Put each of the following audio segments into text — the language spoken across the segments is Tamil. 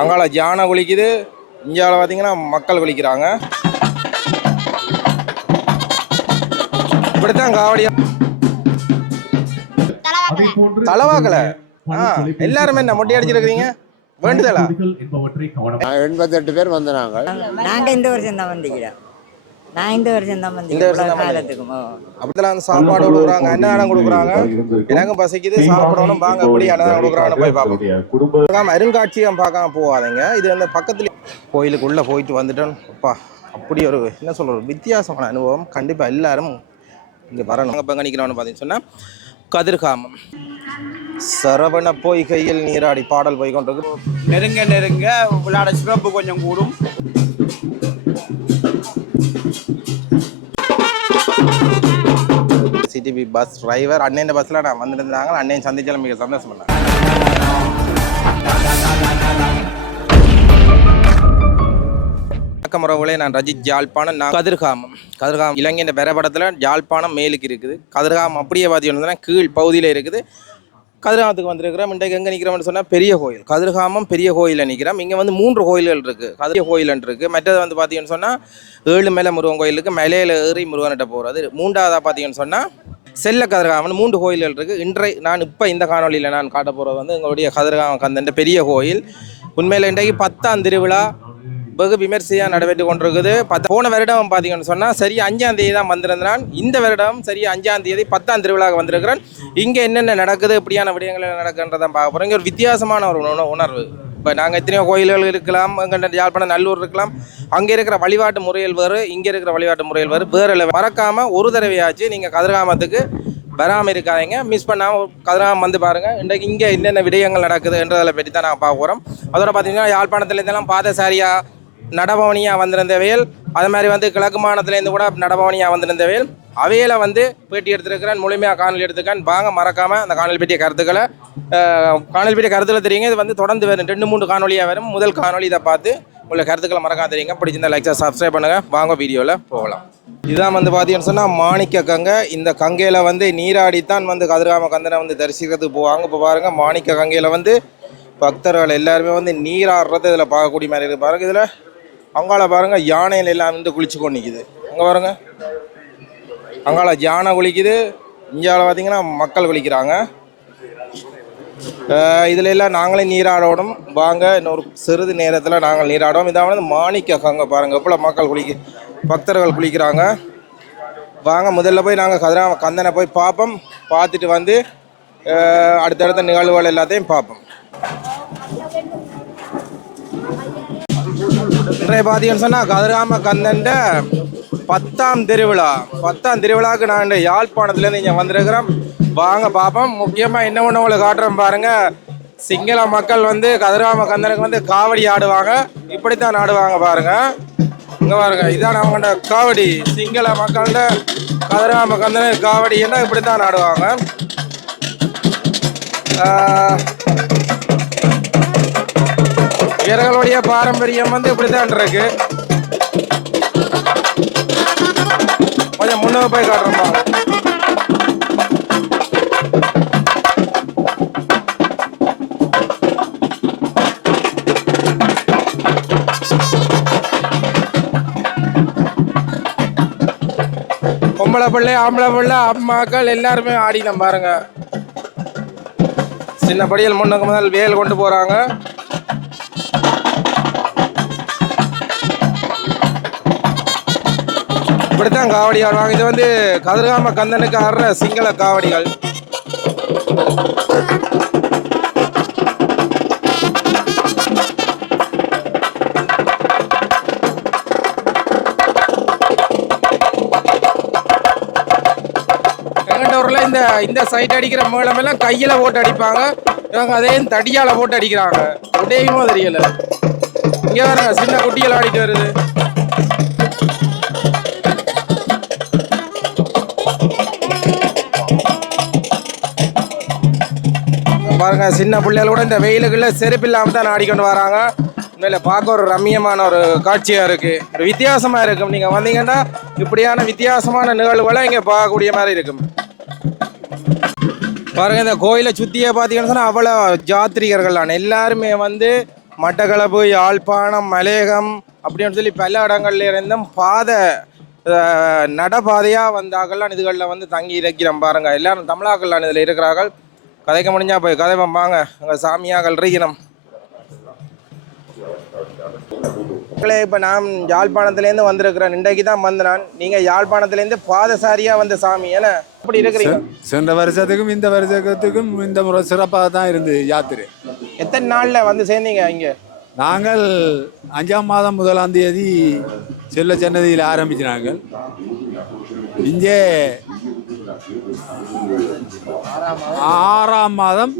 அங்கால ஜானை குளிக்குது. இந்தியாவில் பார்த்தீங்கன்னா மக்கள் குளிக்கிறாங்க. இப்படித்தான் காவடியா தலவாக்கல. ஆ எல்லாருமே என்ன மொட்டை அடிச்சிருக்கிறீங்க வேண்டுதலா? நான் எண்பத்தெட்டு பேர் வந்த நாங்கள் நாங்க இந்த வருஷம் தான் வந்திக்கிறோம் நான் இந்த வருஷம் தான் இந்த வருஷம். அப்படிலாம் வந்து. சாப்பாடு கொடுக்குறாங்க அன்னதானம் கொடுக்குறாங்க? எனக்கும் பசிக்குது சாப்பிடணும் வாங்க எப்படி அன்னதானம் கொடுக்குறாங்கன்னு போய் பார்ப்போம். குடும்ப பார்க்காம அருங்காட்சியகம் பார்க்காம போகாதீங்க. இது வந்து பக்கத்துல கோயிலுக்குள்ளே போயிட்டு வந்துட்டோம் அப்பா அப்படி ஒரு என்ன சொல்ற ஒரு வித்தியாசமான அனுபவம். கண்டிப்பாக எல்லாரும் இங்கே வரணும். இப்போ நிற்கிறோம்னு பார்த்தீங்கன்னு சொன்னால் கதிர்காமம். சரவண பொய்கையில் நீராடி பாடல் போய் கொண்டிருக்கு நெருங்க நெருங்க. விளையாட சிறப்பு கொஞ்சம் கூடும். CTB bus driver. அண்ணன் பஸ்ஸில் நான் வந்துருந்தாங்க. அண்ணன் சந்திச்சாலும் மிக சந்தோஷம் பண்ணேன் வணக்கம் உறவுகளே நான் ரஜித் ஜாழ்ப்பாணம். நான் கதிர்காமம். கதிர்காமம் இலங்கையின் வரைபடத்தில் ஜாழ்ப்பாணம் மேலுக்கு இருக்குது. கதிர்காமம் அப்படியே பார்த்தீங்கன்னா கீழ் பகுதியில் இருக்குது. கதிர்காமத்துக்கு வந்திருக்கிறோம். இன்றைக்கு எங்கே நிற்கிறோம்னு சொன்னால் பெரிய கோயில். கதிர்காமம் பெரிய கோயிலில் நிற்கிறோம் இங்கே வந்து மூன்று கோயில்கள் இருக்குது கதிரிய கோயில்னு இருக்குது மற்றது வந்து பார்த்தீங்கன்னு சொன்னால் ஏழு மேலே முருகன் கோயிலுக்கு மலையில் ஏறி முருகன்கிட்ட போகிறது மூன்றாவதாக பார்த்தீங்கன்னு சொன்னால் செல்ல கதிர்காமன் மூன்று கோயில்கள் இருக்குது இன்றை நான் இப்போ இந்த காணொலியில் நான் காட்ட போகிறது வந்து எங்களுடைய கதிர்காமம் கந்தன் பெரிய கோயில். உண்மையில் இன்றைக்கு பத்தாம் திருவிழா வெகு விமர்சையாக நடைபெற்று கொண்டிருக்குது. பத்து போன வருடம் பார்த்தீங்கன்னு சொன்னால் சரி அஞ்சாம் தேதி தான் வந்திருந்தான் இந்த வருடம் சரி அஞ்சாம் தேதி பத்தாம் திருவிழாவுக்கு வந்திருக்கிறேன். இங்கே என்னென்ன நடக்குது இப்படியான விடயங்கள் நடக்குன்றதான் பார்க்க போகிறோம் இங்கே ஒரு வித்தியாசமான ஒரு உணர்வு. இப்போ நாங்கள் எத்தனையோ கோயில்கள் இருக்கலாம் எங்கள் யாழ்ப்பாணம் நல்லூர் இருக்கலாம். அங்கே இருக்கிற வழிபாட்டு முறையில் வேறு இங்கே இருக்கிற வழிபாட்டு முறையில் வேறு வேறு இல்லை மறக்காமல் ஒரு தடவையாச்சு நீங்கள் கதிர்காமத்துக்கு வராமல் இருக்காதீங்க. மிஸ் பண்ணாமல் கதிராமம் வந்து பாருங்கள் இன்றைக்கு இங்கே என்னென்ன விடயங்கள் நடக்குதுன்றதை பற்றி தான் நாங்கள் பார்க்க போகிறோம் அதோட பார்த்தீங்கன்னா யாழ்ப்பாணத்துலேருந்தெல்லாம் பாதசாரியாக நடபவனியாக வந்திருந்த வேல் அது மாதிரி வந்து கிழக்கு மாநிலத்துலேருந்து கூட நடபவனியாக வந்திருந்த வேல் வந்து பேட்டி எடுத்திருக்கிறேன் முழுமையாக காணொலி எடுத்துக்கேன் வாங்க மறக்காமல் அந்த காணொலி பேட்டிய கருத்துக்களை காணொலி பேட்டிய கருத்துக்களை தெரியுங்க. இது வந்து தொடர்ந்து வரும் ரெண்டு மூணு காணொலியாக வரும். முதல் காணொலி இதை பார்த்து உள்ள கருத்துக்களை மறக்காம தெரியுங்க. பிடிச்சிருந்தா லைக் சப்ஸ்கிரைப் பண்ணுங்கள் வாங்க வீடியோவில் போகலாம். இதான் வந்து பார்த்தீங்கன்னு சொன்னால் மாணிக்க கங்கை. இந்த கங்கையில் வந்து நீராடித்தான் வந்து கதிராம கந்தனை வந்து தரிசிக்கிறதுக்கு போவாங்க. இப்போ பாருங்கள் மாணிக்க கங்கையில் வந்து பக்தர்கள் எல்லாருமே வந்து நீராடுறது இதில் பார்க்கக்கூடிய மாதிரி இருக்குது பாருங்க இதில் அங்கால பாருங்க யானையில் எல்லாம் வந்து குளிச்சு கொண்டு நிற்கிது அங்கே பாருங்க. அங்கால யானை குளிக்குது. இந்தியாவில் பார்த்தீங்கன்னா மக்கள் குளிக்கிறாங்க. அஹ் இதுல எல்லாம் நாங்களே நீராடணும். வாங்க இன்னொரு சிறிது நேரத்தில் நாங்கள் நீராடுவோம். இதான் மாணிக்கங்க மாணிக்க பாருங்க. எவ்வளோ மக்கள் குளிக்க பக்தர்கள் குளிக்கிறாங்க. வாங்க முதல்ல போய் நாங்கள் கதிரா கந்தனை போய் பார்ப்போம். பார்த்துட்டு வந்து அடுத்தடுத்த நிகழ்வுகள் எல்லாத்தையும் பார்ப்போம். இன்றைய பார்த்தீங்கன்னு சொன்னால் கதிராம கந்தன்ட பத்தாம் திருவிழா. பத்தாம் திருவிழாவுக்கு நான் யாழ்ப்பாணத்துலேருந்து இங்கே வந்திருக்கிறோம். வாங்க பார்ப்போம் முக்கியமாக என்ன ஒன்று உங்களுக்கு காட்டுறோம் பாருங்கள் சிங்கள மக்கள் வந்து கதிராம கந்தனுக்கு வந்து காவடி ஆடுவாங்க. இப்படித்தான் ஆடுவாங்க பாருங்க. இங்கே பாருங்க. இதான் அவங்கள்ட காவடி. சிங்கள மக்கள்கிட்ட கதிராம கந்தனுக்கு காவடி என்ன இப்படித்தான் ஆடுவாங்க. இவர்களுடைய பாரம்பரியம் வந்து இப்படித்தான் இருக்கு. கொஞ்சம் முன்னே போய் காட்டுறோம்பா பொம்பளை பிள்ளை ஆம்பளை பிள்ளை அம்மாக்கள் எல்லாருமே ஆடினம் பாருங்க. சின்ன படியில் முன்னுக்கு முதல் வேல் கொண்டு போறாங்க. இப்படித்தான் காவடி ஆடுவாங்க. இது வந்து கதிர்காம கந்தனுக்கு ஆடுற சிங்கள காவடிகள். எங்கள்கிட்ட இந்த இந்த சைட் அடிக்கிற மேளம் எல்லாம் கையில் போட்டு அடிப்பாங்க. இவங்க அதே தடியால் போட்டு அடிக்கிறாங்க. உடையுமோ தெரியல. இங்கே பாருங்க சின்ன குட்டிகள் ஆடிட்டு வருது. பாருங்க சின்ன பிள்ளைகள் கூட இந்த வெயிலுக்குள்ள செருப்பு இல்லாமல் தான் ஆடிக்கொண்டு வராங்க. உண்மையில பார்க்க ஒரு ரம்மியமான ஒரு காட்சியாக இருக்கு. ஒரு வித்தியாசமாக இருக்கும் நீங்கள் வந்தீங்கன்னா இப்படியான வித்தியாசமான நிகழ்வுகளை இங்கே பார்க்கக்கூடிய மாதிரி இருக்கும். பாருங்க இந்த கோயிலை சுற்றியே பார்த்தீங்கன்னு சொன்னால் அவ்வளோ தான். எல்லாருமே வந்து மட்டக்களப்பு யாழ்ப்பாணம் மலேகம் அப்படின்னு சொல்லி பல இடங்கள்ல இருந்தும் பாதை அஹ், நடபாதையாக வந்தாக்கள்லாம் இதுகளில் வந்து தங்கி இருக்கிறோம் பாருங்கள் எல்லாரும் தமிழாக்கள்லாம் இதில் இருக்கிறார்கள். கதைக்க முடிஞ்சா போய் கதை வாங்க. அங்கே சாமியாக்கள் இருக்கிறோம் மக்களே இப்போ நான் யாழ்ப்பாணத்துலேருந்து வந்திருக்கிறேன் இன்றைக்கு தான் வந்து நான் நீங்கள் யாழ்ப்பாணத்துலேருந்து பாதசாரியாக வந்த சாமி ஏன்னா அப்படி இருக்கிறீங்க. சென்ற வருஷத்துக்கும் இந்த வருஷத்துக்கும் இந்த முறை சிறப்பாக தான் இருந்தது யாத்திரை. எத்தனை நாளில் வந்து சேர்ந்தீங்க இங்கே? நாங்கள் அஞ்சாம் மாதம் முதலாம் தேதி செல்ல சன்னதியில் ஆரம்பிச்சினாங்க இங்கே ஆறாம் மாதம்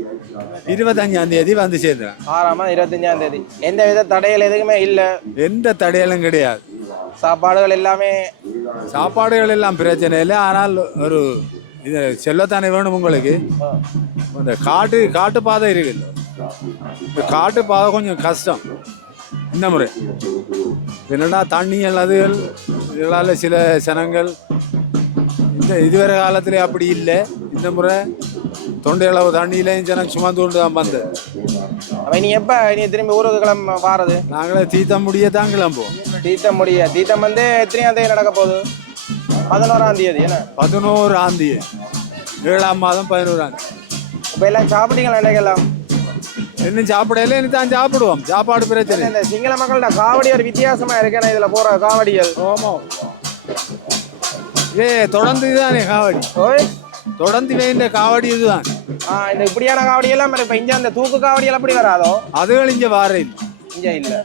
இருபத்தஞ்சாம் தேதி வந்து சேர்ந்தேன். ஆறாமா இருபத்தஞ்சாம் தேதி. எந்த வித தடைகள் எதுவுமே இல்லை. எந்த தடையலும் கிடையாது. சாப்பாடுகள் எல்லாமே சாப்பாடுகள் எல்லாம் பிரச்சனை இல்லை. ஆனால் ஒரு இது செல்லத்தானே வேணும் உங்களுக்கு? இந்த காட்டு காட்டு பாதை இருக்குல்ல இந்த காட்டு பாதை கொஞ்சம் கஷ்டம். இந்த முறை? என்னடா தண்ணி எல்லாதுகள் இதனால சில சனங்கள் இந்த இதுவரை காலத்துல அப்படி இல்லை. இந்த முறை தொண்டை அளவு தண்ணியிலையும் ஜனம் சுமந்து கொண்டு தான் வந்தது. அவன் நீ எப்போ? நீ திரும்பி ஊருக்கு கிளம்ப வாரது? நாங்களே தீத்த முடிய தான் கிளம்புவோம். தீர்த்தம் முடிய தீர்த்தம் வந்து எத்தனையாம் தேதி நடக்க போகுது? பதினோராம் தேதி என்ன? பதினோரு ஆந்தி ஏழாம் மாதம் பதினோராம் தேதி. இப்போ எல்லாம் சாப்பிட்டீங்களா என்னைக்கெல்லாம் இன்னும் சாப்பிடல இனி தான் சாப்பிடுவோம். சாப்பாடு பிரச்சனை இல்லை. இந்த சிங்கள மக்கள்கிட்ட காவடி ஒரு வித்தியாசமா இருக்கு இதில் போகிற காவடிகள். ஏ தொடர்ந்து இதுதானே காவடி? ஓய். தொடர்ந்து வேண்ட காவடி இதுதான். ஆ இந்த இப்படியான காவடி எல்லாம் இப்போ இங்கே அந்த தூக்கு காவடி எல்லாம் அப்படி வராதோ? அதுகள் இங்க வார இங்கே இல்லை.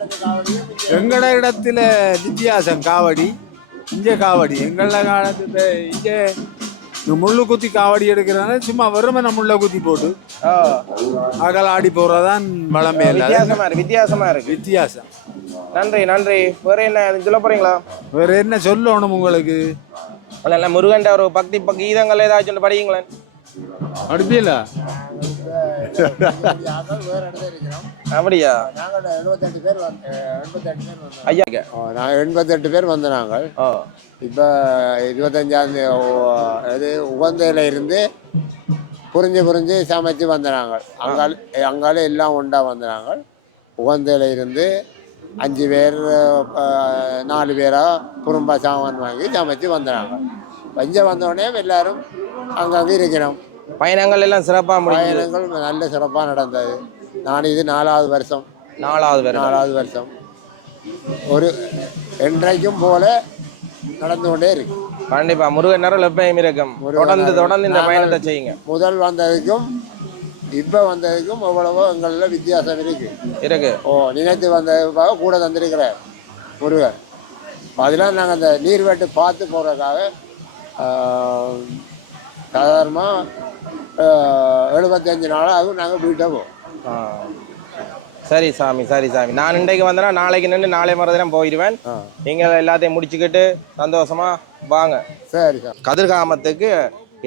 எங்கட இடத்துல வித்தியாசம் காவடி இங்க காவடி. எங்கள காலத்துல இங்க. இந்த முள்ளு குத்தி காவடி எடுக்கிறதால சும்மா வெறுமனை முள்ள குத்தி போட்டு. ஓ அகல ஆடி போறதான் வளமே வித்தியாசமா இருக்கு வித்தியாசமா இருக்கு. வித்தியாசம். நன்றி நன்றி. வேற என்ன சொல்ல போறீங்களா? வேற என்ன சொல்லணும் உங்களுக்கு? இல்ல இல்ல முருகன்ட ஒரு பக்தி ப- கீதங்கள் ஏதாச்சும் ஒன்று படிங்களேன் அடுப்பில அப்படியா? ஐயா நாங்கள் எண்பத்தெட்டு பேர் வந்த நாங்கள். இப்போ இருபத்தஞ்சாந்தே இது உகந்தையில் இருந்து புரிஞ்சு புரிஞ்சு சமைச்சு வந்த நாங்கள். அங்கால அங்கால எல்லாம் ஒன்றா வந்த நாங்கள். உகந்தையில் இருந்து அஞ்சு பேர் நாலு பேராக குறும்பா சாமான் வாங்கி சமைச்சு வந்த வஞ்ச வந்தோடனே எல்லாரும் அங்கங்கே இருக்கிறோம். பயணங்கள் எல்லாம் சிறப்பா முடியுது பயணங்கள் நல்ல சிறப்பாக நடந்தது. நான் இது நாலாவது வருஷம். நாலாவது நாலாவது வருஷம். ஒரு என்றைக்கும் போல நடந்து கொண்டே இருக்கு. கண்டிப்பா. முருகன் நேரம் எப்பயும் இருக்கும். தொடர்ந்து தொடர்ந்து இந்த பயணத்தை செய்யுங்க. முதல் வந்ததுக்கும் இப்போ வந்ததுக்கும் எவ்வளவோ எங்களில் வித்தியாசம் இருக்கு. இருக்கு. ஓ நினைத்து வந்ததுக்காக கூட தந்திருக்கிறார் முருகன். அதெல்லாம் நாங்கள் அந்த நீர்வெட்டு பார்த்து போகிறதுக்காக சாதாரணமாக எழுபத்தஞ்சு நாளாகவும் நாங்கள் வீட்டை போவோம். சரி சாமி சரி சாமி. நான் இன்றைக்கு வந்தேன்னா நாளைக்கு நின்று நாளை மறுதினம் போயிடுவேன். நீங்கள் எல்லாத்தையும் முடிச்சுக்கிட்டு சந்தோஷமா வாங்க. சரி சார் கதிர்காமத்துக்கு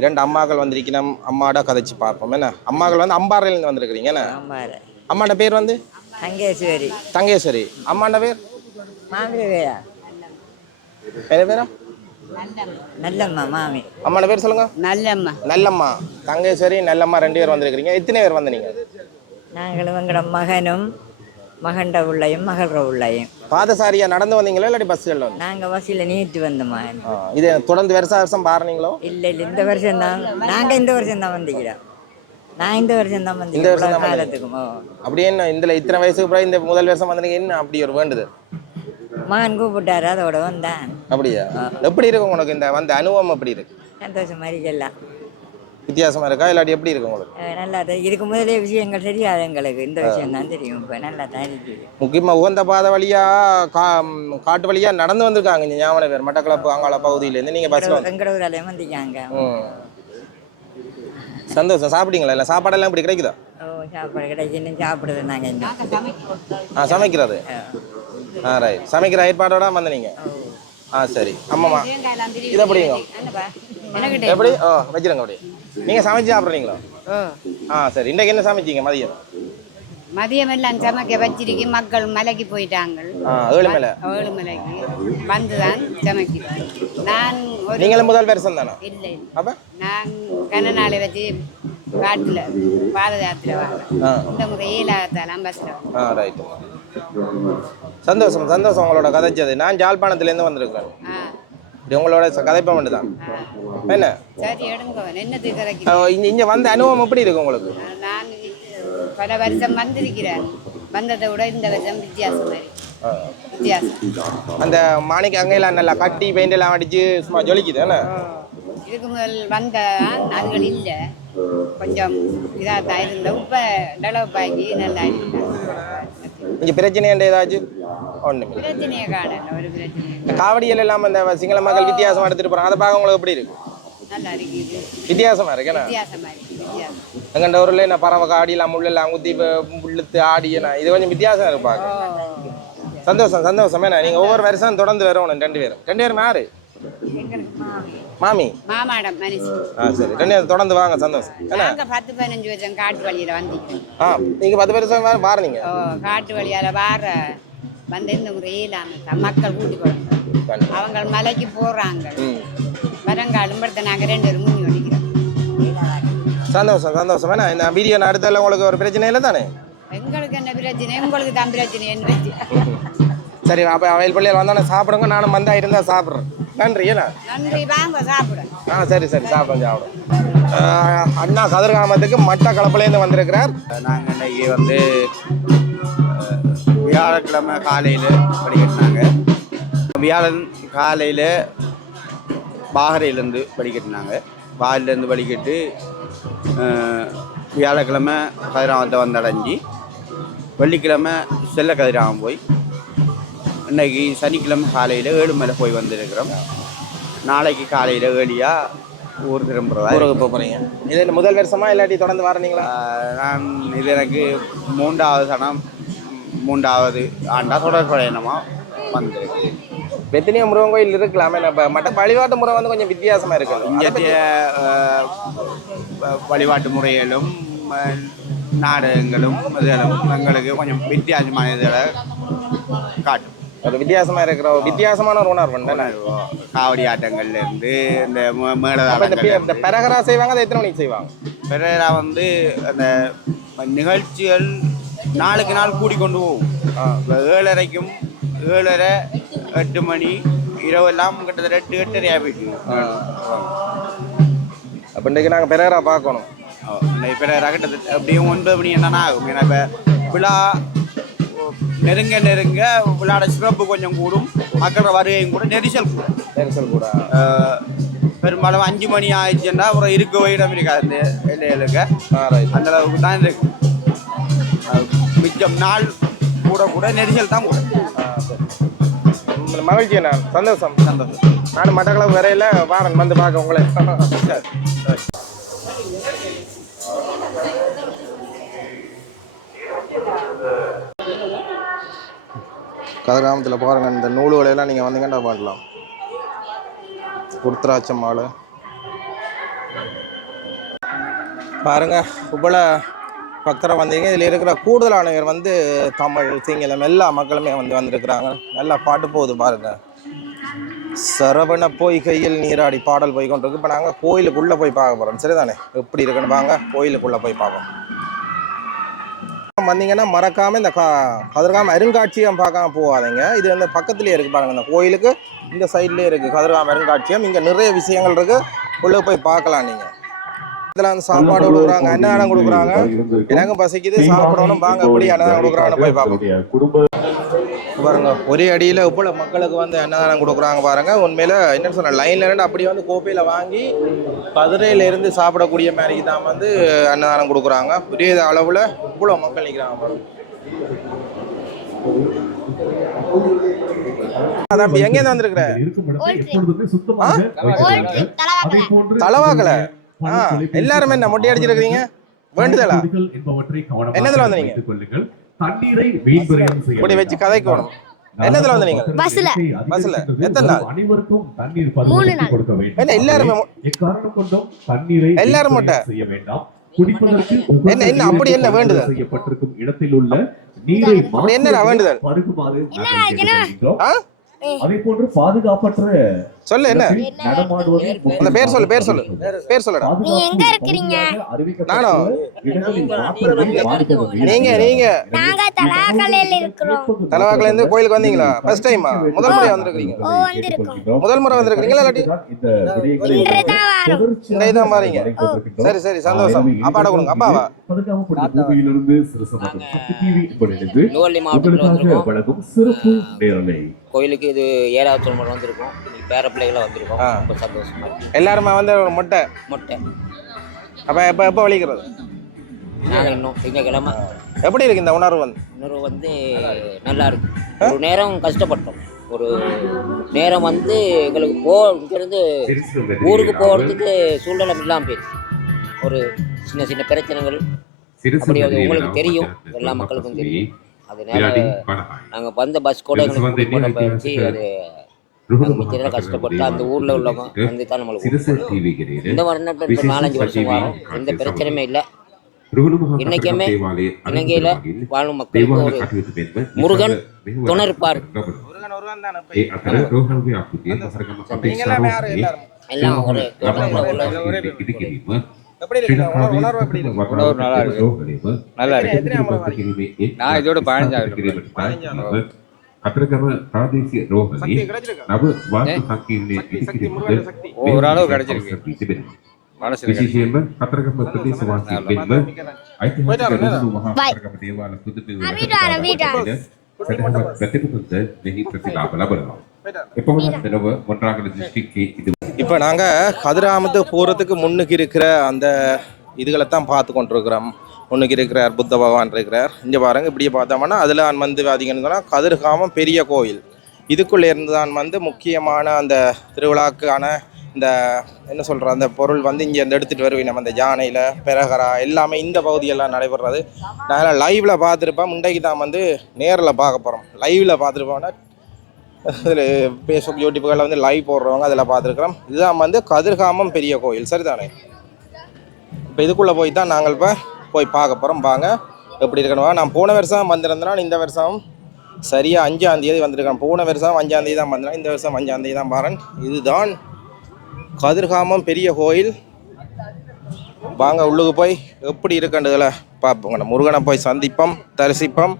இரண்டு அம்மாக்கள் வந்திருக்கணும். அம்மாட கதைச்சு பார்ப்போம். என்ன? அம்மாக்கள் வந்து அம்பாறையிலேருந்து வந்திருக்கிறீங்க. என்ன? ஆமாம் அம்மாண்ட பேர் வந்து? தங்கேஸ்வரி. தங்கேஸ்வரி. அம்மாண்ட பேர்? என்ன பேரா? நல்லம்மா. மாமி. அம்மாண்ட பேர் சொல்லுங்க. நல்லம்மா. நல்லம்மா. தங்கேஸ்வரி நல்லம்மா ரெண்டு பேர் வந்திருக்கிறீங்க எத்தனை பேர் வந்தீங்க? நாங்களும் எங்களோட மகனும் மகண்ட உள்ளையும் மகள உள்ளையும் பாதசாரியா நடந்து வந்தீங்களா இல்லாட்டி பஸ்ஸில் வந்து நாங்கள் வசதியில் நீட்டு வந்த மகன் ஆ, இது தொடர்ந்து வருஷம் வருஷம் பாருனீங்களோ? இல்லை இல்லை இந்த வருஷம் தான். நாங்கள் இந்த வருஷம் தான் வந்துக்கிறோம் நான் இந்த வருஷம் தான் வந்து இந்த வருஷம் காலத்துக்கும். அப்படியே என்ன இந்த இத்தனை வயசுக்கு அப்புறம் இந்த முதல் வருஷம் வந்தீங்க என்ன அப்படி ஒரு வேண்டுது மகன் கூப்பிட்டாரு அதோட வந்தான். அப்படியா? எப்படி இருக்கு உனக்கு இந்த வந்த அனுபவம் எப்படி இருக்கு? சந்தோஷம் மாதிரி எல்லாம் வித்தியாசமா இருக்கா? இல்லாட்டி எப்படி இருக்கு உங்களுக்கு? நல்லா தான் இதுக்கு முதலே விஷயங்கள் தெரியாது எங்களுக்கு. இந்த விஷயம் தான் தெரியும். இப்போ நல்லா தான் இருக்குது முக்கியமா உகந்த பாதை வழியா கா காட்டு வழியா நடந்து வந்திருக்காங்க ஞாபகம் பேர் மட்டக்களப்பு அங்காள பகுதியிலேருந்து நீங்க பஸ்ல வந்து எங்களோட ஊராலையும் வந்துக்காங்க ம். சந்தோஷம். சாப்பிட்டீங்களா? இல்லை சாப்பாடெல்லாம் இப்படி கிடைக்குதா? ஓ சாப்பாடு கிடைச்சு இன்னும் சாப்பிடுறது நாங்கள் இன்னும். ஆ சமைக்கிறது. ஆ ரைட் சமைக்கிற ஏற்பாடோட வந்து நீங்க. ஆ சரி. ஆமாம்மா இது எப்படிங்க எப்படி? ஓ வச்சிருங்க அப்படி நீங்க சமைச்சு சாப்பிட்றீங்களா? ஆ. சரி. இன்றைக்கு என்ன சமைச்சீங்க மதியம்? மதியம் எல்லாம் சமைக்க வச்சிருக்கு மக்கள் மலைக்கு போயிட்டாங்க ஏழுமலை ஏழு மலைக்கு. வந்துதான் சமைக்கிறோம். நான் நீங்களும் முதல் வருஷம் தானே? இல்லை அப்போ? நான் கண்ண நாளை வச்சு காட்டுல பாத யாத்திரை வாங்க இந்த முறை ஏழாயிரத்தாலாம் பஸ்ல ஆ சந்தோஷம் சந்தோஷம் உங்களோட கதைச்சது நான் ஜாழ்ப்பாணத்துலேருந்து வந்திருக்கிறேன். இது உங்களோட கதைப்ப மட்டும் தான். என்ன? இங்க வந்த அனுபவம் எப்படி இருக்கு உங்களுக்கு? நான் பல வருஷம் வந்திருக்கிறேன். வந்ததை விட இந்த வருஷம் வித்தியாசம் வித்தியாசம். அந்த மாணிக்க அங்கையெல்லாம் நல்லா கட்டி பெயிண்ட் எல்லாம் அடிச்சு சும்மா ஜொலிக்குது என்ன? இதுக்கு முதல் வந்த அதுகள் இல்லை. கொஞ்சம் இதாக தான் இருந்தோம். இப்போ டெவலப் ஆகி நல்லா இங்க பிரச்சனை என்ன ஏதாச்சும் இந்த காவடியில் இல்லாம இந்த சிங்கள மக்கள் வித்தியாசமா எடுத்துட்டு போறாங்க. அதை பார்க்க உங்களுக்கு எப்படி இருக்குது. வித்தியாசமா இருக்கு என்ன? வித்தியாசமா இருக்கு வித்தியாசம். எங்கண்ட ஊர்ல என்ன பறவை காடியெல்லாம் முள்ளெல்லாம் குத்தி முள்ளுத்து ஆடி என்ன? இது கொஞ்சம் வித்தியாசம் ஓ. சந்தோஷம் சந்தோஷம் என்ன? நீங்க ஒவ்வொரு வருஷம் தொடர்ந்து வரணும் ரெண்டு பேரும். ரெண்டு பேரும் யாரு? மாமி. மாமாடம் மனுஷி ஆ சரி. ரெண்டு தொடர்ந்து வாங்க சந்தோஷம். நாங்க பத்து பதினஞ்சு வருஷம் காட்டு வழியில வந்திக்கிறோம் ஆ நீங்க பத்து வருஷம் வேற பாருங்க ஓ காட்டு வழியால வார வந்து இந்த முறை இல்லாம மக்கள் கூட்டி போறாங்க. அவங்க மலைக்கு போறாங்க. வரங்காலும் படுத்த நாங்க ரெண்டு பேரும் முன்னி ஒடிக்கிறோம். சந்தோஷம் சந்தோஷம். என்ன இந்த வீடியோ நான் அடுத்தல உங்களுக்கு ஒரு பிரச்சனை இல்லை தானே? எங்களுக்கு என்ன பிரச்சனை? உங்களுக்கு தான் பிரச்சனை என்ன சரி அப்போ அவையில் பிள்ளைகள் வந்தோடனே சாப்பிடுங்க. நானும் வந்தா இருந்தா சாப்பிட்றேன். நன்றி ஏன்னா நன்றி வாங்க சாப்பிட. ஆ சரி சரி சாப்பிடும் சாப்பிடும் அண்ணா கதிர்காமத்துக்கு மட்ட கலப்புலேருந்து வந்திருக்கிறார். நாங்கள் இன்னைக்கு வந்து வியாழக்கிழமை காலையில் படிக்கட்டினாங்க. வியாழன் காலையில் பாகரையிலேருந்து படிக்கட்டினாங்க. பாகரிலேருந்து படிக்கட்டு வியாழக்கிழமை கதிராமத்தை வந்தடைஞ்சி வெள்ளிக்கிழமை செல்ல கதிராமம் போய் இன்னைக்கு சனிக்கிழமை காலையில் ஏழுமலை போய் வந்திருக்கிறோம். நாளைக்கு காலையில் ஏழியாக ஊர் திரும்புறதா ஊருக்கு போக போறீங்க. இது முதல் வருஷமா இல்லாட்டி தொடர்ந்து வரீங்களா நான் இது எனக்கு மூன்றாவது சனம் மூன்றாவது ஆண்டா தொடர் பயணமாக வந்திருக்கு. எத்தனையோ முருகன் கோயில் இருக்கலாமே. இப்போ மட்ட வழிபாட்டு முறை வந்து கொஞ்சம் வித்தியாசமா இருக்கு வ- வழிபாட்டு முறைகளும் நாடகங்களும் எங்களுக்கு கொஞ்சம் வித்தியாசமான இதில் காட்டும். ஒரு வித்தியாசமா இருக்கிற ஒரு வித்தியாசமான ஒரு உணர்வு என்ன? காவடி ஆட்டங்கள்ல இருந்து இந்த ம- அப்ப இந்த இந்த பெரகரா செய்வாங்க அதை எத்தனை மணிக்கு செய்வாங்க? பிறரா வந்து அந்த நிகழ்ச்சிகள் நாளுக்கு நாள் கூடிக்கொண்டு போகும். இப்ப ஏழரைக்கும் ஏழரை எட்டு மணி இரவெல்லாம் கிட்டத்தட்ட எட்டு எட்டரை ஆகிட்டு அப்போ இன்றைக்கு நாங்கள் பெரகரா பார்க்கணும். பிறரா கிட்டத்தட்ட எப்படியும் ஒன்பது மணி என்னன்னா ஆகும்? ஏன்னா இப்போ விழா நெருங்க நெருங்க விழாட சிறப்பு கொஞ்சம் கூடும். மக்களோட வருகையும் கூட நெரிசல் கூடும். நெரிசல் கூட? பெரும்பாலும் அஞ்சு மணி ஆயிடுச்சுன்னா அப்புறம் இருக்க இடம் இருக்காது எல்லைகளுக்கு அந்த அளவுக்கு தான் இருக்கு. மிச்சம் நாள் கூட கூட நெரிசல் தான் கூட மகிழ்ச்சி நான் சந்தோஷம்? சந்தோஷம். நானும் மட்டக்களப்பு வரையில வாரன் வந்து பார்க்க உங்களை. கதிராமத்தில் பாருங்க இந்த நூல்களையெல்லாம் நீங்கள் வந்தீங்கன்னா பாடலாம் உருத்திராட்சம் மாலை. பாருங்க இவ்வளோ பக்தரை வந்தீங்க. இதில் இருக்கிற கூடுதலானவர் வந்து தமிழ் சிங்களம் எல்லா மக்களுமே வந்து வந்திருக்கிறாங்க. நல்லா பாட்டு போகுது பாருங்க. சரவண பொய்கையில் நீராடி பாடல் போய் கொண்டிருக்கு இப்போ நாங்கள் கோயிலுக்குள்ளே போய் பார்க்க போகிறோம் சரிதானே? எப்படி இருக்குன்னு வாங்க கோயிலுக்குள்ளே போய் பார்ப்போம். வந்தீங்கன்னா மறக்காம இந்த கா கதிர்காம அருங்காட்சியகம் பார்க்காம போகாதீங்க. இது வந்து பக்கத்துலேயே இருக்கு பாருங்க இந்த கோயிலுக்கு. இந்த சைட்லேயே இருக்கு கதிர்காம அருங்காட்சியகம் இங்கே நிறைய விஷயங்கள் இருக்கு. உள்ள போய் பார்க்கலாம் நீங்க. இதில் வந்து சாப்பாடு கொடுக்குறாங்க அன்னதானம் கொடுக்குறாங்க. எனக்கும் பசிக்குது சாப்பிடணும் வாங்க எப்படி அன்னதானம் கொடுக்குறாங்கன்னு போய் பார்ப்போம். பாருங்க ஒரே அடியில் இவ்வளோ மக்களுக்கு வந்து அன்னதானம் கொடுக்குறாங்க பாருங்க. உண்மையில என்ன சொன்ன லைன்ல இருந்து அப்படியே வந்து கோப்பையில் வாங்கி கதிரையில இருந்து சாப்பிடக்கூடிய மாதிரி தான் வந்து அன்னதானம் கொடுக்குறாங்க. பெரிய அளவில் இவ்வளோ மக்கள் நிற்கிறாங்க பாருங்க. தம்பி எங்கேருந்து வந்திருக்கிற? தலவாக்கல. எல்லாருமே என்ன மொட்டை அடிச்சிருக்கிறீங்க வேண்டுதலா? என்னதுல வந்தீங்க? தண்ணீரை வீண்விரயம் செய்ய வச்சு கதைக்கு வேணும் என்னதுல வந்தீங்க பஸ்ல. பஸ்ல. எத்தனை நாள்? அனைவருக்கும் தண்ணீர் நாள். கொடுக்க வேண்டும் என்ன எல்லாருமே எக்காரணம் கொண்டும் தண்ணீரை எல்லாரும். செய்ய வேண்டாம் குடிப்பதற்கு என்ன, என்ன, அப்படி என்ன வேண்டுதல்? செய்யப்பட்டிருக்கும் இடத்தில் உள்ள நீரை என்னடா வேண்டுதல்? பருகுமாறு அதே போன்று பாதுகாப்பற்ற சொல்லு என்ன? நடமாடுவது அந்த பேர் சொல்லு பேர் சொல்லு பேர் சொல்லுடா. நீ எங்க இருக்கிறீங்க? நானோ? இடங்களில் மாத்திரமே வாடிக்கையாளர்கள் நீங்க நீங்க நாங்க தலாக்கலையில் இருக்கிறோம். தலவாக்கல இருந்து கோயிலுக்கு வந்தீங்களா? ஃபர்ஸ்ட் டைமா முதல் முறை வந்திருக்கீங்க ஓ வந்திருக்கோம். முதல் முறை வந்திருக்கீங்களா இல்லாட்டி? வரோம். இந்த இதான் பாருங்க சரி சரி சந்தோஷம். அப்பாட கொடுங்க அப்பாவா? சிறுசு மற்றும் சக்தி டிவி வந்திருக்கோம். வழங்கும் சிறப்பு நேரலை. கோயிலுக்கு இது ஏழாவது தலைமுறை வந்திருக்கோம். பேர பிள்ளைகளாக வந்திருக்கோம். ரொம்ப சந்தோஷமா இருக்கு. எல்லாருமே வந்து ஒரு மொட்டை. மொட்டை. அப்ப எப்ப எப்ப வலிக்கிறது? நாங்கள் இன்னும் திங்கக்கிழமை. எப்படி இருக்கு இந்த உணர்வு வந்து? இன்னொரு வந்து நல்லா இருக்கு. ஒரு நேரம் கஷ்டப்பட்டோம். ஒரு நேரம் வந்து எங்களுக்கு போ இங்கேருந்து ஊருக்கு போகிறதுக்கு சூழ்நிலை இல்லாமல் போயிடுச்சு ஒரு சின்ன சின்ன பிரச்சனைகள். அப்படி உங்களுக்கு தெரியும். எல்லா மக்களுக்கும் தெரியும். அதனால நாங்க வந்த பஸ் கூட எங்களுக்கு குழம்பு கஷ்டப்பட்டு அந்த ஊர்ல உள்ளவங்க வந்து தான் இந்த வருடம் இப்போ நாலஞ்சு வருஷம் எந்த பிரச்சனையுமே இல்லை. இன்னைக்குமே இலங்கையில வாழும் மக்கள் ஒரு முருகன் துணை எல்லாம் ஒரு எப்படி இருக்கு இந்த உணர்வு உணர்வு எப்படி இருக்கு உணர்வு நல்லா இருக்கு நல்லா இருக்கு. எத்தனை அமரம் வரீங்க? நான் இதோட பதினஞ்சாவது කතරගම ප්‍රාදේශීය රෝහලේ சக்தி கிடைச்சிருக்கா නව වාස්තු සංකීර්ණයේ சக்தி சக்தி ඉදිකිරීමට முருகன் சக்தி ඕරාලෝ ගඩජිරකේ තිබෙනවා විශේෂයෙන්ම කතරගම ප්‍රදේශ වාසීන්ගෙන්ම ඓතිහාසික රුහුණු මහා Bye. කතරගම දේවාල පුද අවිඩාර, අවිඩාර. සදහවත් ප්‍රතිපුතුන්ද මෙහි ප්‍රතිලාභ ලබනවා இப்போ நாங்கள் கதிராமத்துக்கு போகிறதுக்கு முன்னுக்கு இருக்கிற அந்த இதுகளை தான் பார்த்து கொண்டிருக்கிறோம். முன்னுக்கு இருக்கிறார் புத்த பகவான் இருக்கிறார். இங்கே பாருங்க இப்படியே பார்த்தோம்னா அதில் வந்து பார்த்தீங்கன்னா கதிர்காமம் பெரிய கோயில். இதுக்குள்ளே இருந்து தான் வந்து முக்கியமான அந்த திருவிழாக்கான இந்த என்ன சொல்கிற அந்த பொருள் வந்து இங்கே இந்த எடுத்துகிட்டு வருவேன் நம்ம அந்த யானையில் பெரகரா எல்லாமே இந்த பகுதியெல்லாம் நடைபெறது நான் லைவில் பார்த்துருப்பேன் முண்டைக்கு தான் வந்து நேரில் பார்க்க போகிறோம் லைவில் பார்த்துருப்போம்னா இதில் ஃபேஸ்புக் யூடியூப்புகளில் வந்து லைவ் போடுறவங்க அதில் பார்த்துருக்குறோம். இதுதான் வந்து கதிர்காமம் பெரிய கோயில். சரிதானே? இப்போ இதுக்குள்ளே போய் தான் நாங்கள் இப்போ போய் பார்க்க போகிறோம் வாங்க எப்படி இருக்கணும்? நான் போன வருஷம் வந்திருந்தேன்னா இந்த வருஷம்? சரியாக அஞ்சாந்தேதி வந்திருக்கேன் போன வருஷம் அஞ்சாந்தேதி தான் வந்தேன் இந்த வருஷம் அஞ்சாந்தேதி தான் பாருன் இதுதான் கதிர்காமம் பெரிய கோயில். வாங்க உள்ளுக்கு போய் எப்படி இருக்குன்றதில் பார்ப்போங்க முருகனை போய் சந்திப்போம் தரிசிப்போம்.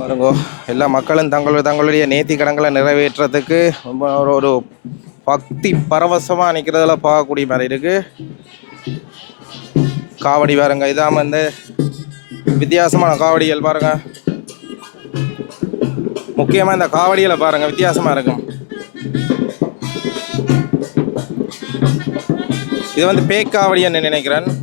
பாருங்க எல்லா மக்களும் தங்களுடைய தங்களுடைய நேத்தி கடன்களை நிறைவேற்றுறதுக்கு ரொம்ப ஒரு ஒரு பக்தி பரவசமாக நிற்கிறதுல பார்க்கக்கூடிய மாதிரி இருக்கு. காவடி பாருங்க இதாம வந்து வித்தியாசமான காவடிகள் பாருங்க. முக்கியமாக இந்த காவடிகளை பாருங்க வித்தியாசமாக இருக்கும். இது வந்து பேக் காவடின்னு நினைக்கிறேன்.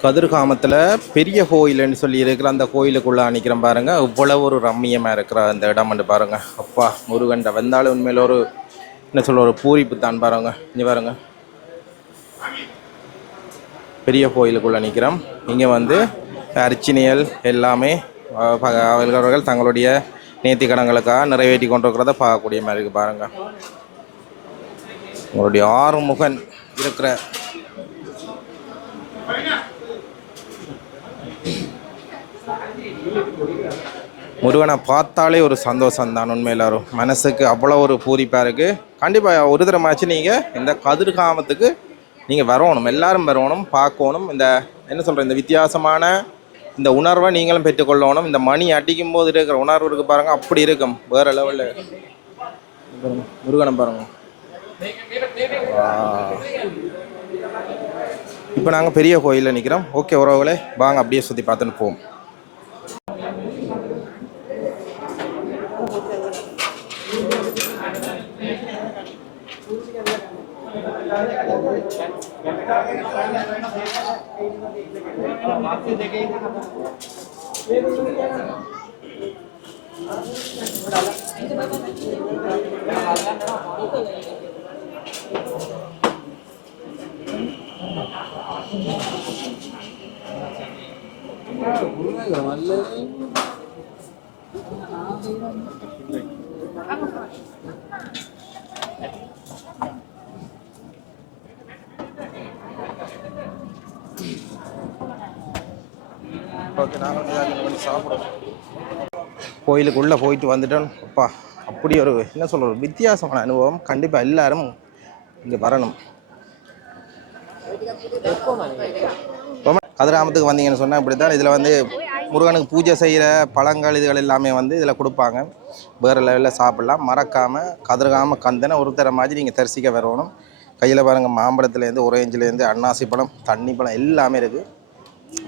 கதிர்காமத்தில் பெரிய கோயில்னு சொல்லி இருக்கிற அந்த கோயிலுக்குள்ளே அணிக்கிறோம் பாருங்கள் இவ்வளோ ஒரு ரம்மியமாக இருக்கிற அந்த இடம் வந்து அப்பா முருகன்ட வந்தாலும் உண்மையில் ஒரு என்ன சொல்ல ஒரு பூரிப்பு தான் பாருங்க. இங்கே பாருங்க. பெரிய கோயிலுக்குள்ளே நிற்கிறோம் இங்கே வந்து அர்ச்சனைகள் எல்லாமே அவர்கள் தங்களுடைய நேர்த்தி கடன்களுக்காக நிறைவேற்றி கொண்டிருக்கிறத பார்க்கக்கூடிய மாதிரி இருக்கு பாருங்கள் உங்களுடைய ஆறுமுகன் இருக்கிற முருகனை பார்த்தாலே ஒரு சந்தோஷம் தான் உண்மையில. வரும் மனசுக்கு அவ்வளோ ஒரு பூரிப்பாக இருக்குது கண்டிப்பாக ஒரு தரமாச்சு நீங்கள் இந்த கதிர்காமத்துக்கு நீங்கள் வரணும் எல்லாரும் வரணும் பார்க்கணும். இந்த என்ன சொல்கிறேன் இந்த வித்தியாசமான இந்த உணர்வை நீங்களும் பெற்றுக்கொள்ளணும். இந்த மணி அடிக்கும் போது இருக்கிற உணர்வு இருக்குது பாருங்கள் அப்படி இருக்கும். வேற லெவலில் முருகனை பாருங்க. இப்போ நாங்கள் பெரிய கோயிலில் நிற்கிறோம் ஓகே உறவுகளே வாங்க அப்படியே சுற்றி பார்த்துன்னு போவோம். நல்ல ஓகே நாங்கள் ஏதாவது பண்ணி சாப்பிடுவோம் கோயிலுக்குள்ளே போயிட்டு வந்துட்டோம் அப்பா அப்படி ஒரு என்ன சொல்கிற ஒரு வித்தியாசமான அனுபவம். கண்டிப்பாக எல்லாரும் இங்கே வரணும். ரொம்ப கதிராமத்துக்கு வந்தீங்கன்னு சொன்னால் இப்படி தான் இதில் வந்து முருகனுக்கு பூஜை செய்கிற பழங்கள் இதுகள் எல்லாமே வந்து இதில் கொடுப்பாங்க. வேறு லெவலில் சாப்பிட்லாம். மறக்காமல் கதிர்காம கந்தனை ஒருத்தர மாதிரி நீங்கள் தரிசிக்க வரணும். கையில் பாருங்கள் மாம்பழத்துலேருந்து ஒரேஞ்சிலேருந்து அன்னாசி பழம் தண்ணி பழம் எல்லாமே இருக்குது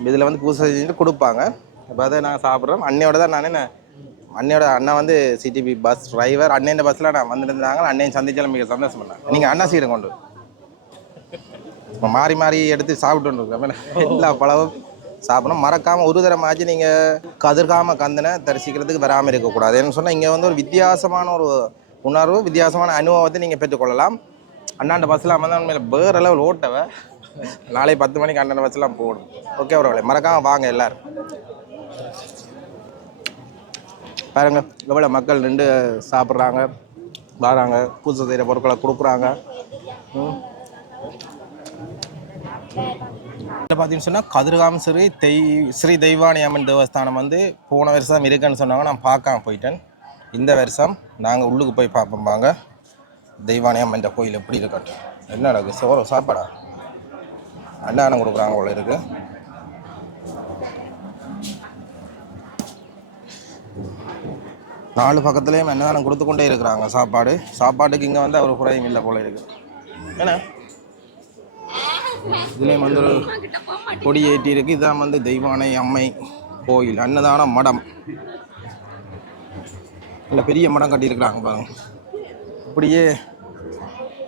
இதில் வந்து பூசை செஞ்சுட்டு கொடுப்பாங்க. இப்போ அதை நாங்கள் சாப்பிட்றோம். அன்னையோட தான் நான் என்ன அன்னையோட அண்ணன் வந்து சிடிபி பஸ் டிரைவர் அண்ணன் பஸ்ஸில் நான் வந்துருந்தாங்க. இருந்தாங்க அன்னையும் சந்திச்சாலும் மிக சந்தோஷம் பண்ணேன் நீங்கள் அண்ணா சீரை கொண்டு இப்போ மாறி மாறி எடுத்து சாப்பிட்டு இருக்கோம். எல்லா பழமும் சாப்பிடணும். மறக்காமல் ஒரு தரமாச்சு நீங்கள் கதிர்காம கந்தனை தரிசிக்கிறதுக்கு வராமல் இருக்கக்கூடாது. ஏன்னு சொன்னால் இங்கே வந்து ஒரு வித்தியாசமான ஒரு உணர்வு வித்தியாசமான அனுபவத்தை நீங்கள் பெற்றுக்கொள்ளலாம். அண்ணாண்ட பஸ்ஸில் வந்து மேலே வேறு அளவில் ஓட்டவை நாளை பத்து மணிக்கு அண்ணன் பஸ்லாம் போகணும். ஓகே ஒரு மறக்காமல் வாங்க எல்லாரும். பாருங்க எவ்வளோ மக்கள் நின்று சாப்பிட்றாங்க வராங்க பூஜை செய்கிற பொருட்களை கொடுக்குறாங்க. பார்த்தீங்கன்னு சொன்னால் கதிர்காம் ஸ்ரீ தெய் ஸ்ரீ தெய்வானி அம்மன் தேவஸ்தானம் வந்து போன வருஷம் இருக்குன்னு சொன்னாங்க. நான் பார்க்காம போயிட்டேன். இந்த வருஷம் நாங்கள் உள்ளுக்கு போய் பார்ப்போம் வாங்க தெய்வானி அம்மன் கோயில் எப்படி இருக்கட்டும். என்ன நடக்குது? சோறு சாப்பாடா? அன்னதானம் கொடுக்குறாங்க போல இருக்கு. நாலு பக்கத்துலேயும் அன்னதானம் கொடுத்து கொண்டே இருக்கிறாங்க சாப்பாடு. சாப்பாட்டுக்கு இங்கே வந்து அவர் குறையும் இல்லை போல இருக்கு. என்ன? இதுலேயும் வந்து ஒரு கொடி ஏற்றி இருக்கு. இதான் வந்து தெய்வானை அம்மை கோயில். அன்னதானம் மடம். இல்லை பெரிய மடம் கட்டியிருக்கிறாங்க பாருங்க. இப்படியே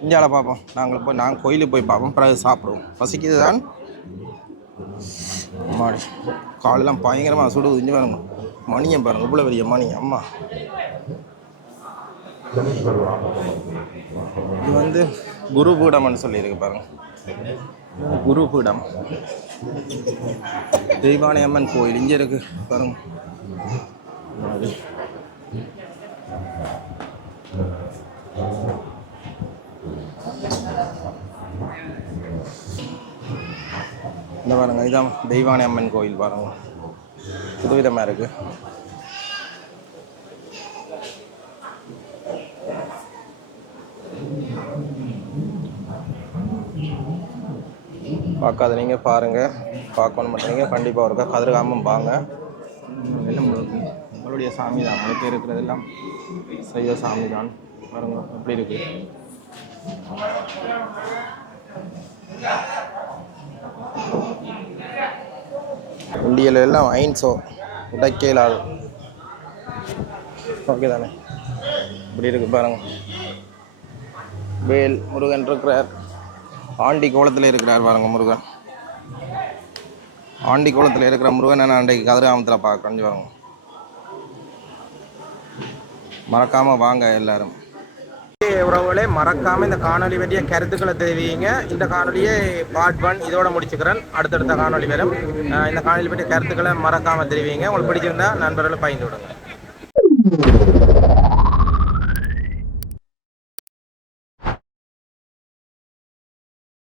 இந்தியாவில் பார்ப்போம். நாங்கள் போய் நாங்கள் கோயிலுக்கு போய் பார்ப்போம். பிறகு சாப்பிடுவோம். பசிக்குது தான் மாடி காலெல்லாம் பயங்கரமாக சுடுது இஞ்சி பாருங்க. மணியம் பாருங்க இவ்வளோ பெரிய மணி அம்மா. இது வந்து குருபீடம்னு சொல்லியிருக்கு பாருங்க. குருபீடம் தெய்வானை அம்மன் கோயில் இங்கே இருக்கு பாருங்க. இந்த பாருங்க இதான் தெய்வானை அம்மன் கோயில் பாருங்க. புதுவிதமாக இருக்கு. பார்க்காத நீங்கள் பாருங்கள் பார்க்கணும் மாட்டீங்க கண்டிப்பாக இருக்கா கதிர்காமம் வாங்க. எல்லாம் உங்களுடைய சாமி தான் உங்களுக்கு இருக்கிறதெல்லாம் செய்த சாமி தான் பாருங்க எப்படி இருக்கு? இந்தியில் எல்லாம் ஐன்ஸோ உடைக்கலாது ஓகே தானே? இப்படி இருக்கு பாருங்க. வேல் முருகன் இருக்கிறார். ஆண்டி கோலத்தில் இருக்கிறார் பாருங்க முருகன். ஆண்டி கோலத்தில் இருக்கிற முருகனை நான் அன்றைக்கு கதிராமத்தில் பார்க்கணும் வாங்க மறக்காமல் வாங்க எல்லாரும். உறவுகளே மறக்காமல் இந்த காணொலி பற்றிய கருத்துக்களை தெரிவிங்க. இந்த காணொலியை பார்ட் ஒன் இதோட முடிச்சுக்கிறேன். அடுத்தடுத்த காணொலி வரும். இந்த காணொலி பற்றிய கருத்துக்களை மறக்காமல் தெரிவிங்க. உங்களுக்கு பிடிச்சிருந்தா நண்பர்களை பயந்து விடுங்க.